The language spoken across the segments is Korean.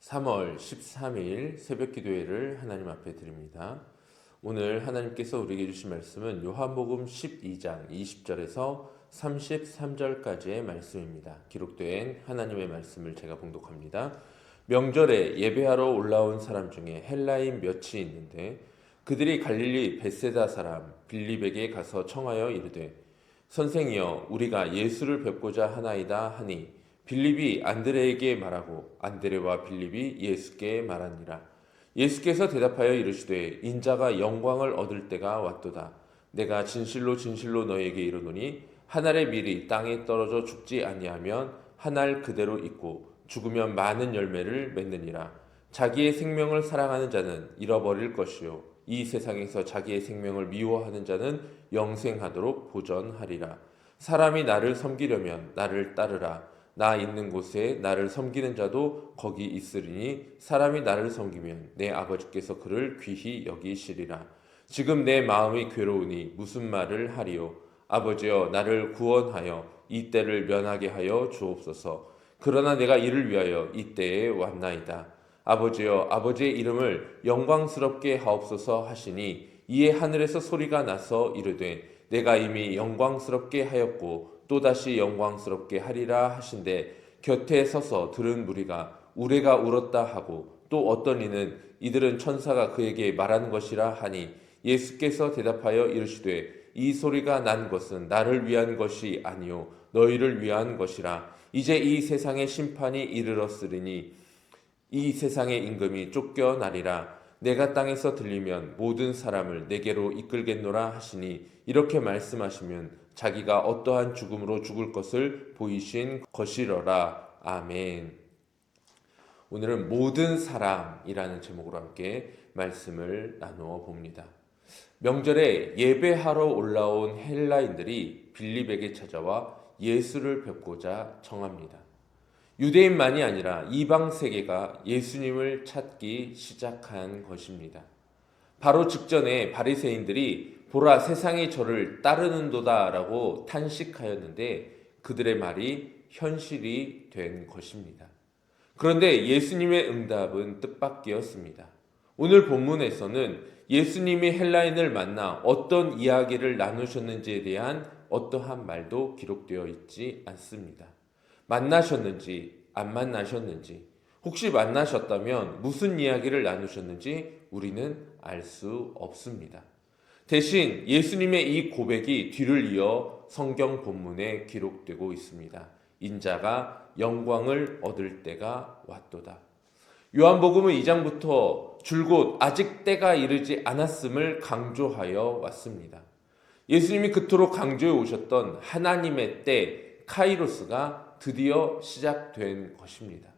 3월 13일 새벽 기도회를 하나님 앞에 드립니다. 오늘 하나님께서 우리에게 주신 말씀은 요한복음 12장 20절에서 33절까지의 말씀입니다. 기록된 하나님의 말씀을 제가 봉독합니다. 명절에 예배하러 올라온 사람 중에 헬라인 몇이 있는데 그들이 갈릴리 벳세다 사람 빌립에게 가서 청하여 이르되 선생이여 우리가 예수를 뵙고자 하나이다 하니 빌립이 안드레에게 말하고 안드레와 빌립이 예수께 말하니라. 예수께서 대답하여 이르시되 인자가 영광을 얻을 때가 왔도다. 내가 진실로 진실로 너에게 이르노니 한 알의 밀이 땅에 떨어져 죽지 아니하면 한 알 그대로 있고 죽으면 많은 열매를 맺느니라. 자기의 생명을 사랑하는 자는 잃어버릴 것이요 이 세상에서 자기의 생명을 미워하는 자는 영생하도록 보전하리라. 사람이 나를 섬기려면 나를 따르라. 나 있는 곳에 나를 섬기는 자도 거기 있으리니 사람이 나를 섬기면 내 아버지께서 그를 귀히 여기시리라. 지금 내 마음이 괴로우니 무슨 말을 하리요. 아버지여 나를 구원하여 이 때를 면하게 하여 주옵소서. 그러나 내가 이를 위하여 이 때에 왔나이다. 아버지여 아버지의 이름을 영광스럽게 하옵소서 하시니 이에 하늘에서 소리가 나서 이르되 내가 이미 영광스럽게 하였고 또다시 영광스럽게 하리라 하신대 곁에 서서 들은 무리가 우레가 울었다 하고 또 어떤 이는 이들은 천사가 그에게 말하는 것이라 하니 예수께서 대답하여 이르시되 이 소리가 난 것은 나를 위한 것이 아니요 너희를 위한 것이라. 이제 이 세상의 심판이 이르렀으리니 이 세상의 임금이 쫓겨나리라. 내가 땅에서 들리면 모든 사람을 내게로 이끌겠노라 하시니 이렇게 말씀하시면 자기가 어떠한 죽음으로 죽을 것을 보이신 것이러라. 아멘. 오늘은 모든 사람이라는 제목으로 함께 말씀을 나누어 봅니다. 명절에 예배하러 올라온 헬라인들이 빌립에게 찾아와 예수를 뵙고자 청합니다. 유대인만이 아니라 이방 세계가 예수님을 찾기 시작한 것입니다. 바로 직전에 바리새인들이 보라 세상이 저를 따르는도다라고 탄식하였는데 그들의 말이 현실이 된 것입니다. 그런데 예수님의 응답은 뜻밖이었습니다. 오늘 본문에서는 예수님이 헬라인을 만나 어떤 이야기를 나누셨는지에 대한 어떠한 말도 기록되어 있지 않습니다. 만나셨는지 안 만나셨는지 혹시 만나셨다면 무슨 이야기를 나누셨는지 우리는 알 수 없습니다. 대신 예수님의 이 고백이 뒤를 이어 성경 본문에 기록되고 있습니다. 인자가 영광을 얻을 때가 왔도다. 요한복음은 2장부터 줄곧 아직 때가 이르지 않았음을 강조하여 왔습니다. 예수님이 그토록 강조해 오셨던 하나님의 때 카이로스가 드디어 시작된 것입니다.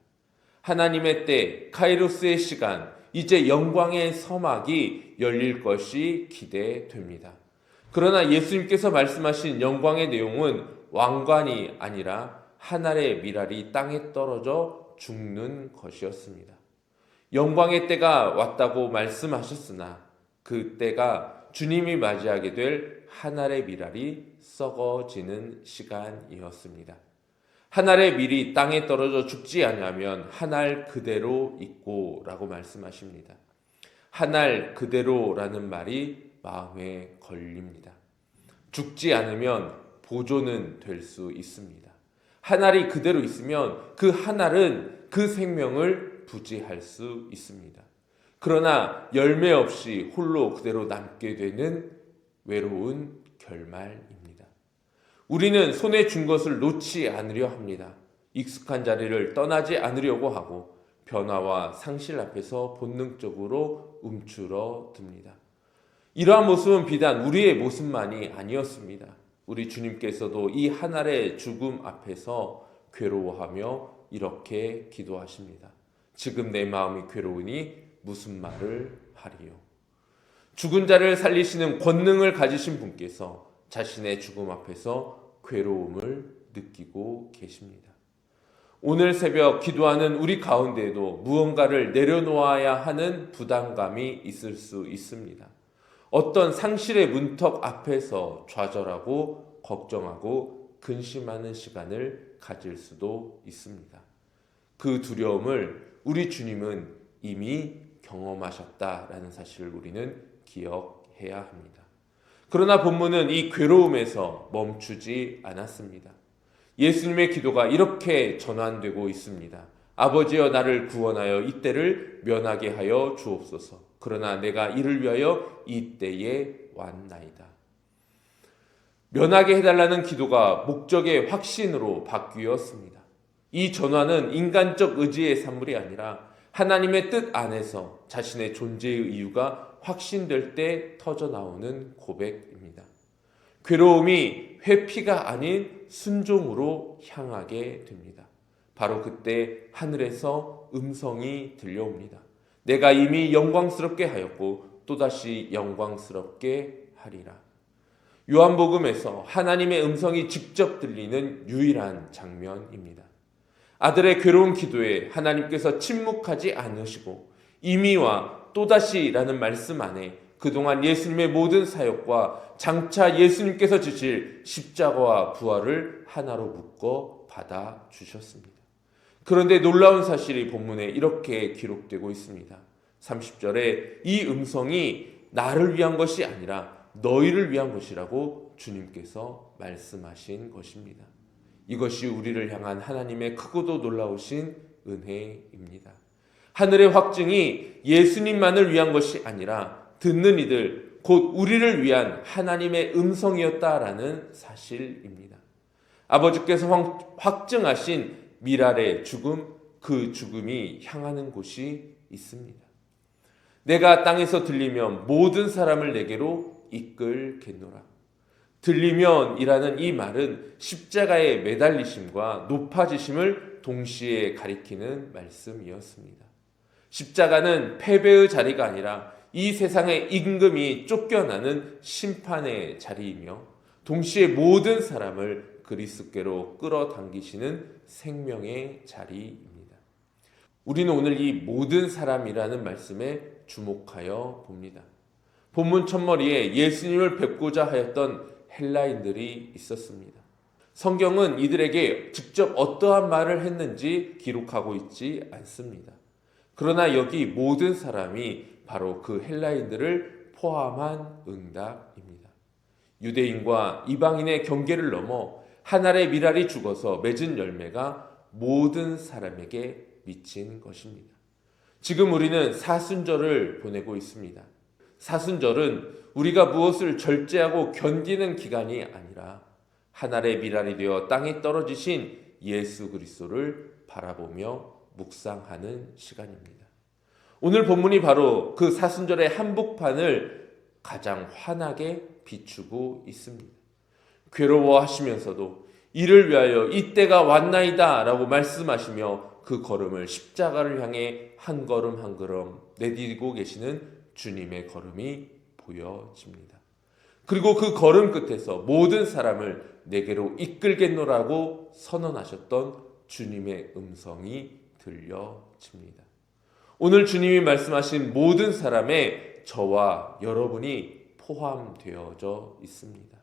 하나님의 때 카이로스의 시간, 이제 영광의 서막이 열릴 것이 기대됩니다. 그러나 예수님께서 말씀하신 영광의 내용은 왕관이 아니라 한 알의 밀알이 땅에 떨어져 죽는 것이었습니다. 영광의 때가 왔다고 말씀하셨으나 그 때가 주님이 맞이하게 될 한 알의 밀알이 썩어지는 시간이었습니다. 한 알의 밀이 땅에 떨어져 죽지 아니하면 한 알 그대로 있고 라고 말씀하십니다. 한 알 그대로라는 말이 마음에 걸립니다. 죽지 않으면 보존은 될 수 있습니다. 한 알이 그대로 있으면 그 한 알은 그 생명을 부지할 수 있습니다. 그러나 열매 없이 홀로 그대로 남게 되는 외로운 결말입니다. 우리는 손에 준 것을 놓지 않으려 합니다. 익숙한 자리를 떠나지 않으려고 하고 변화와 상실 앞에서 본능적으로 움츠러듭니다. 이러한 모습은 비단 우리의 모습만이 아니었습니다. 우리 주님께서도 이 한 알의 죽음 앞에서 괴로워하며 이렇게 기도하십니다. 지금 내 마음이 괴로우니 무슨 말을 하리요. 죽은 자를 살리시는 권능을 가지신 분께서 자신의 죽음 앞에서 괴로움을 느끼고 계십니다. 오늘 새벽 기도하는 우리 가운데에도 무언가를 내려놓아야 하는 부담감이 있을 수 있습니다. 어떤 상실의 문턱 앞에서 좌절하고 걱정하고 근심하는 시간을 가질 수도 있습니다. 그 두려움을 우리 주님은 이미 경험하셨다라는 사실을 우리는 기억해야 합니다. 그러나 본문은 이 괴로움에서 멈추지 않았습니다. 예수님의 기도가 이렇게 전환되고 있습니다. 아버지여 나를 구원하여 이때를 면하게 하여 주옵소서. 그러나 내가 이를 위하여 이때에 왔나이다. 면하게 해달라는 기도가 목적의 확신으로 바뀌었습니다. 이 전환은 인간적 의지의 산물이 아니라 하나님의 뜻 안에서 자신의 존재의 이유가 확신될 때 터져나오는 고백입니다. 괴로움이 회피가 아닌 순종으로 향하게 됩니다. 바로 그때 하늘에서 음성이 들려옵니다. 내가 이미 영광스럽게 하였고 또다시 영광스럽게 하리라. 요한복음에서 하나님의 음성이 직접 들리는 유일한 장면입니다. 아들의 괴로운 기도에 하나님께서 침묵하지 않으시고 이미와 또다시라는 말씀 안에 그동안 예수님의 모든 사역과 장차 예수님께서 주실 십자가와 부활을 하나로 묶어 받아주셨습니다. 그런데 놀라운 사실이 본문에 이렇게 기록되고 있습니다. 30절에 이 음성이 나를 위한 것이 아니라 너희를 위한 것이라고 주님께서 말씀하신 것입니다. 이것이 우리를 향한 하나님의 크고도 놀라우신 은혜입니다. 하늘의 확증이 예수님만을 위한 것이 아니라 듣는 이들 곧 우리를 위한 하나님의 음성이었다라는 사실입니다. 아버지께서 확증하신 미랄의 죽음, 그 죽음이 향하는 곳이 있습니다. 내가 땅에서 들리면 모든 사람을 내게로 이끌겠노라. 들리면이라는 이 말은 십자가의 매달리심과 높아지심을 동시에 가리키는 말씀이었습니다. 십자가는 패배의 자리가 아니라 이 세상의 임금이 쫓겨나는 심판의 자리이며 동시에 모든 사람을 그리스도께로 끌어당기시는 생명의 자리입니다. 우리는 오늘 이 모든 사람이라는 말씀에 주목하여 봅니다. 본문 첫머리에 예수님을 뵙고자 하였던 헬라인들이 있었습니다. 성경은 이들에게 직접 어떠한 말을 했는지 기록하고 있지 않습니다. 그러나 여기 모든 사람이 바로 그 헬라인들을 포함한 응답입니다. 유대인과 이방인의 경계를 넘어 한 알의 미랄이 죽어서 맺은 열매가 모든 사람에게 미친 것입니다. 지금 우리는 사순절을 보내고 있습니다. 사순절은 우리가 무엇을 절제하고 견디는 기간이 아니라 한 알의 미랄이 되어 땅에 떨어지신 예수 그리스도를 바라보며 묵상하는 시간입니다. 오늘 본문이 바로 그 사순절의 한복판을 가장 환하게 비추고 있습니다. 괴로워하시면서도 이를 위하여 이때가 왔나이다 라고 말씀하시며 그 걸음을 십자가를 향해 한 걸음 한 걸음 내디디고 계시는 주님의 걸음이 보여집니다. 그리고 그 걸음 끝에서 모든 사람을 내게로 이끌겠노라고 선언하셨던 주님의 음성이 들려집니다. 오늘 주님이 말씀하신 모든 사람에 저와 여러분이 포함되어져 있습니다.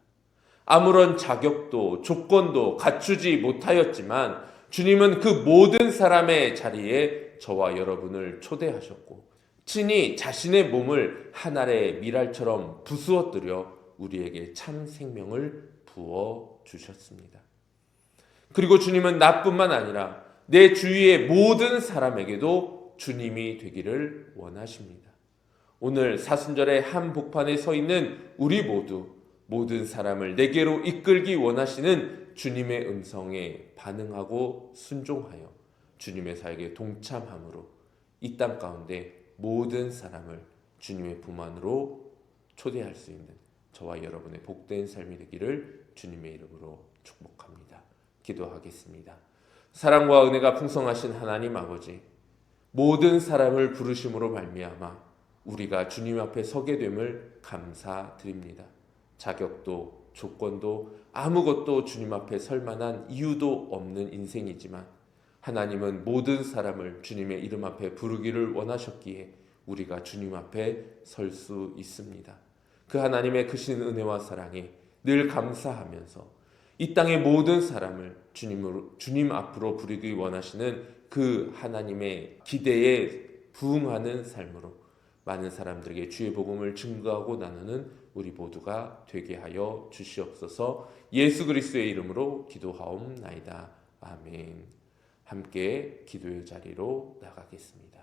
아무런 자격도 조건도 갖추지 못하였지만 주님은 그 모든 사람의 자리에 저와 여러분을 초대하셨고 친히 자신의 몸을 한 알의 미랄처럼 부수어뜨려 우리에게 참 생명을 부어 주셨습니다. 그리고 주님은 나뿐만 아니라 내 주위의 모든 사람에게도 주님이 되기를 원하십니다. 오늘 사순절의 한복판에 서 있는 우리 모든 사람을 내게로 이끌기 원하시는 주님의 음성에 반응하고 순종하여 주님의 사역에 동참함으로 이 땅 가운데 모든 사람을 주님의 품 안으로 초대할 수 있는 저와 여러분의 복된 삶이 되기를 주님의 이름으로 축복합니다. 기도하겠습니다. 사랑과 은혜가 풍성하신 하나님 아버지, 모든 사람을 부르심으로 말미암아 우리가 주님 앞에 서게 됨을 감사드립니다. 자격도 조건도 아무것도 주님 앞에 설 만한 이유도 없는 인생이지만 하나님은 모든 사람을 주님의 이름 앞에 부르기를 원하셨기에 우리가 주님 앞에 설 수 있습니다. 그 하나님의 크신 은혜와 사랑에 늘 감사하면서 이 땅의 모든 사람을 주님 앞으로 부르기 원하시는 그 하나님의 기대에 부응하는 삶으로 많은 사람들에게 주의 복음을 증거하고 나누는 우리 모두가 되게 하여 주시옵소서. 예수 그리스도의 이름으로 기도하옵나이다. 아멘. 함께 기도의 자리로 나가겠습니다.